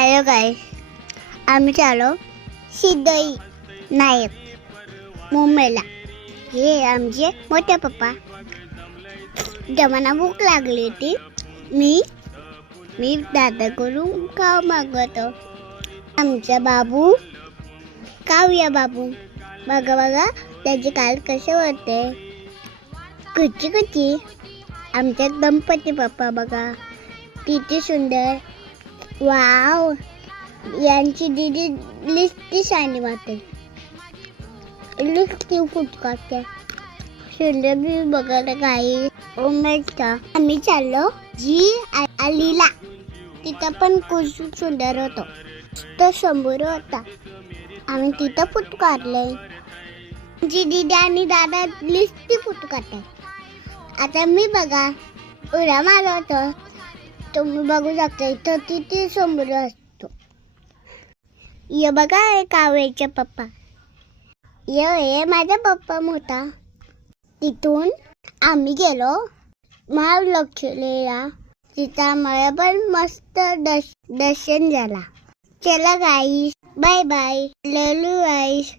Hello गाईस, आम्ही चालो सिद्धई नायक मुंबईला. हे आमचे मोठे पप्पा. जमाना भूक लागली होती. मी दादा करून खाऊ मागवतो. आमचा बाबू खाऊया बाबू. बघा त्याचे काल कसे होते. कुची आमच्या गणपती बाप्पा बघा किती सुंदर. वाव, यांची दीदी लिस्टी शानी वाटते. लिस्टी फुटकाटे सुंदर बी बघायला काही उमेदचा. आम्ही चाललो जी आलीला. तिथं पण खूप सुंदर होतो. तो समोर होता. आम्ही तिथं फुटकारले. जी दीदी आणि दादा लिस्टी फुटकाटे. आता मी बघा उड्या मारतो. तुम्ही बघू शकता इथं किती समोर असतो. ये बघा हे कावळ्याचा पप्पा. ये माझा पप्पा मोठा. तिथून आम्ही गेलो महालक्ष्मीला. तिथं आम्हाला पण मस्त दर्शन झाला. चला guys, bye bye. Love you guys.